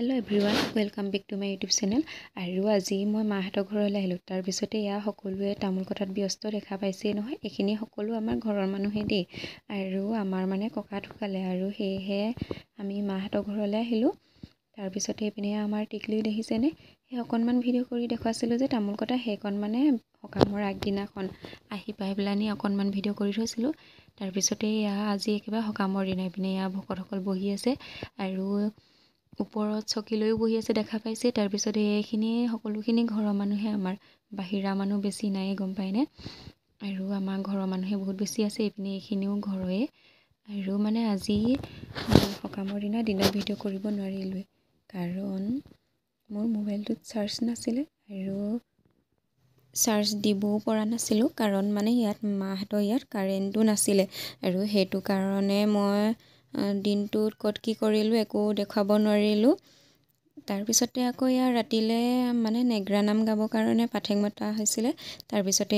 Hello' everyone, welcome back to my YouTube channel. আৰু আজি মই মাহঁতৰ ঘৰলৈ আহিলোঁ। তাৰপিছতে সকলোৱে তামোল কথাত ব্যস্ত দেখা পাইছেই নহয়। এইখিনি সকলো আমাৰ ঘৰৰ মানুহে দেই। আৰু আমাৰ মানে ককা ঢুকালে আৰু সেয়েহে আমি মাহঁতৰ ঘৰলৈ আহিলোঁ। তাৰপিছতে এইপিনে আমাৰ টিকলি দেখিছেনে, সেই অকণমান ভিডিঅ' কৰি দেখুৱাইছিলোঁ যে তামোল কটা, সেইকণ মানে সকামৰ আগদিনাখন আহি পাই পেলানি অকণমান ভিডিঅ' কৰি থৈছিলোঁ। তাৰপিছতে আজি একেবাৰে সকামৰ দিনা এইপিনে ভকতসকল বহি আছে আৰু ওপৰত চকী লৈও বহি আছে দেখা পাইছে। তাৰপিছতে এইখিনি সকলোখিনি ঘৰৰ মানুহে, আমাৰ বাহিৰা মানুহ বেছি নাই, গম পায়নে। আৰু আমাৰ ঘৰৰ মানুহে বহুত বেছি আছে। এইপিনে এইখিনিও ঘৰৰে। আৰু মানে আজি সকামৰ দিনত ভিডিঅ' কৰিব নোৱাৰিলোৱে, কাৰণ মোৰ মোবাইলটোত চাৰ্জ নাছিলে আৰু চাৰ্জ দিবও পৰা নাছিলোঁ, কাৰণ মানে মাহঁতৰ ইয়াত কাৰেণ্টটো নাছিলে। আৰু সেইটো কাৰণে মই দিনটোত ক'ত কি কৰিলোঁ একো দেখুৱাব নোৱাৰিলোঁ। তাৰপিছতে আকৌ ৰাতিলৈ মানে নেগ্ৰা নাম গাবৰ কাৰণে পাঠেক মতা হৈছিলে। তাৰপিছতে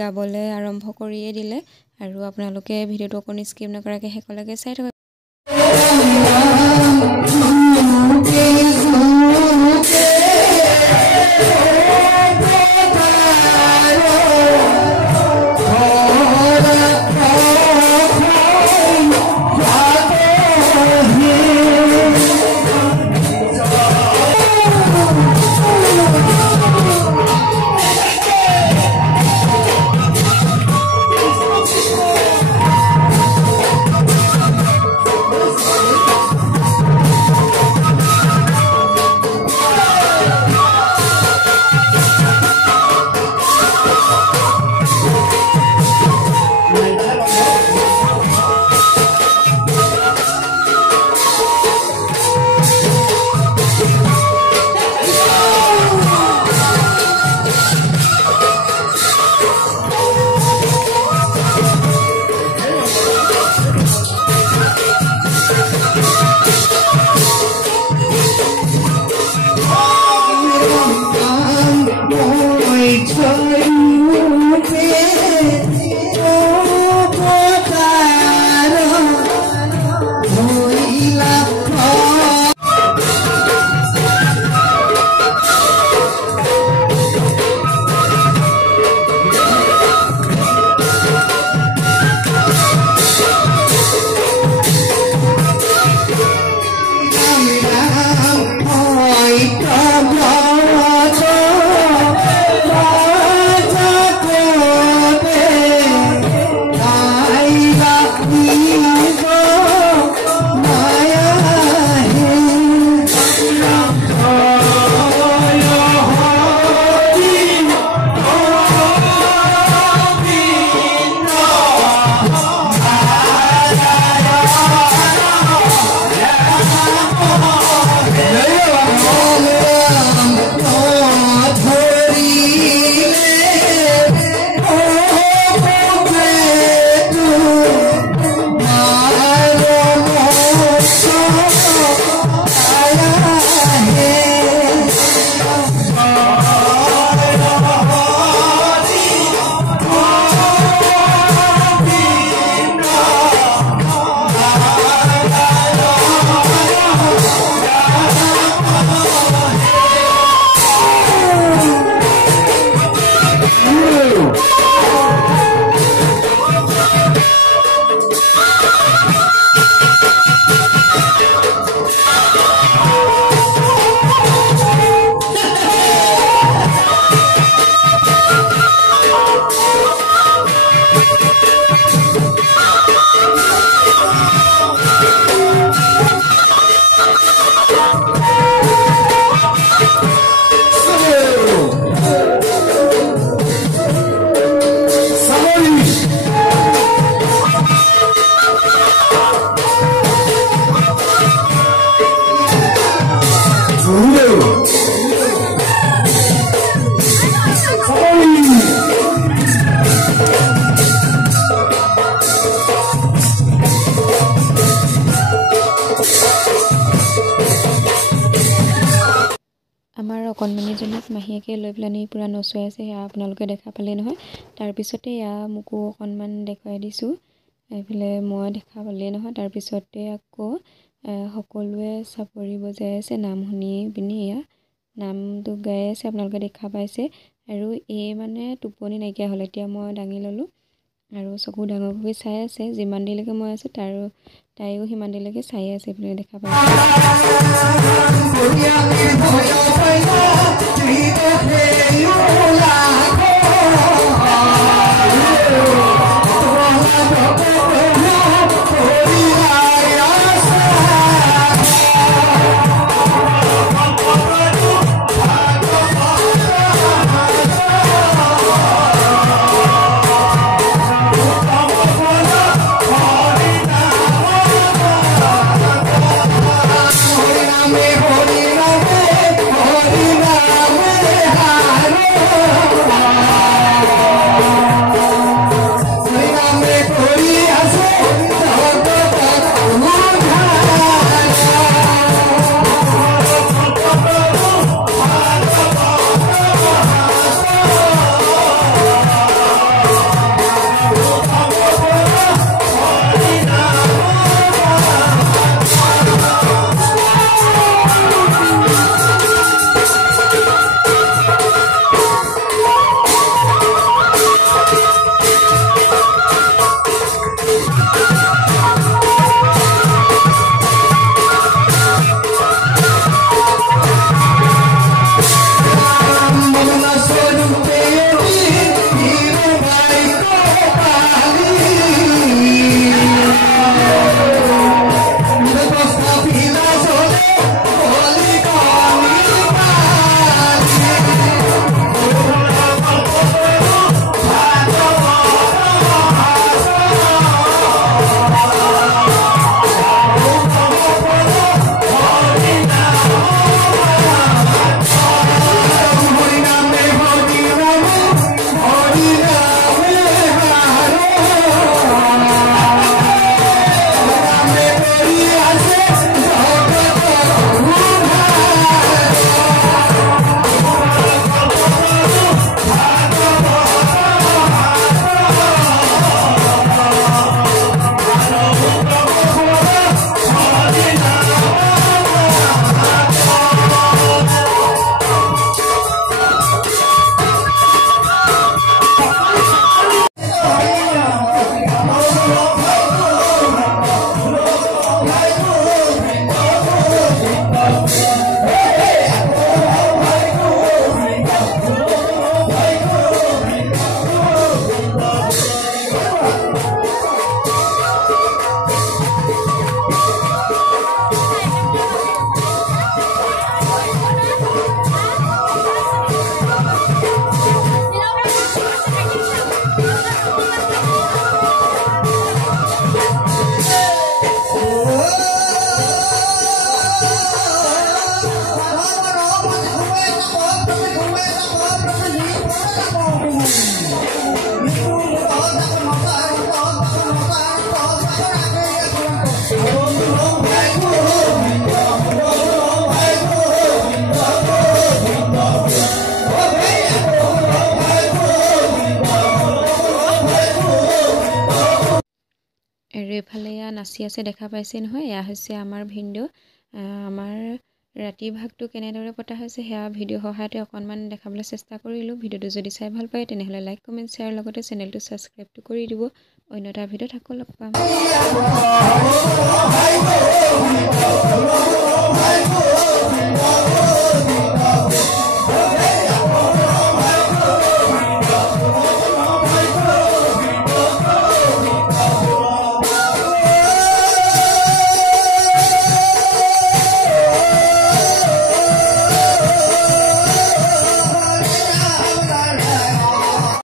গাবলৈ আৰম্ভ কৰিয়ে দিলে। আৰু আপোনালোকে ভিডিঅ'টো অকণি স্কিপ নকৰাকৈ শেষলৈকে চাই থাকক। আমাৰ অকণমানিজনীক মাহীয়েকে লৈ পেলানি পূৰা নচুৱাই আছে, আপোনালোকে দেখা পালে নহয়। তাৰপিছতে মোকো অকণমান দেখুৱাই দিছোঁ, এইফালে মই দেখা পালেই নহয়। তাৰপিছতে আকৌ সকলোৱে চাপৰি বজাই আছে, নাম শুনি পিনি এয়া নামটো গাই আছে, আপোনালোকে দেখা পাইছে। আৰু এই মানে টোপনি নাইকিয়া হ'ল, এতিয়া মই দাঙি ল'লোঁ আৰু চকু ডাঙৰ কৰি চাই আছে। যিমান দেৰিলৈকে মই আছোঁ তাইও সিমান দেৰিলৈকে চাই আছে, আপোনালোকে দেখা পাইছে। আৰু এইফালে এয়া নাচি আছে, দেখা পাইছে নহয়, এয়া হৈছে আমাৰ ভিডিঅ'। আমাৰ ৰাতিৰ ভাগটো কেনেদৰে পতা হৈছে সেয়া ভিডিঅ' সহায়তে অকণমান দেখাবলৈ চেষ্টা কৰিলোঁ। ভিডিঅ'টো যদি চাই ভাল পায় তেনেহ'লে লাইক, কমেণ্ট, শ্বেয়াৰ লগতে চেনেলটো ছাবস্ক্ৰাইবটো কৰি দিব। অন্য এটা ভিডিঅ'ত আকৌ লগ পাম।